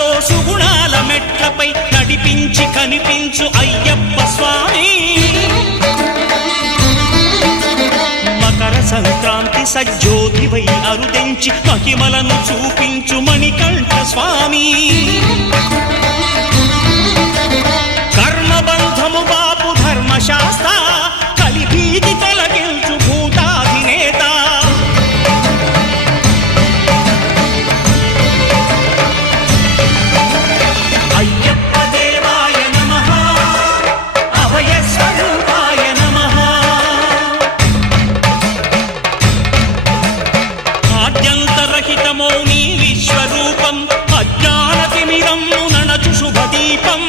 సుఖాలతో సుగుణాల మెట్లపై నడిపించి కనిపించు అయ్యప్ప స్వామి. మకర సంక్రాంతి సజ్జోతివై అరుదెంచి మహిమలను చూపించు మణికంఠ స్వామి. కర్మబంధము బాపు ధర్మశాస్త్ర కలిభీతి తొలగించు భూతాధినేత. అయ్యప్ప దేవాయ నమః, అభయ స్వరూపాయ నమః. ఆద్యంతరహితమో నీ విశ్వరూపం, అజ్ఞానతిమిరం నణచు శుభదీపం.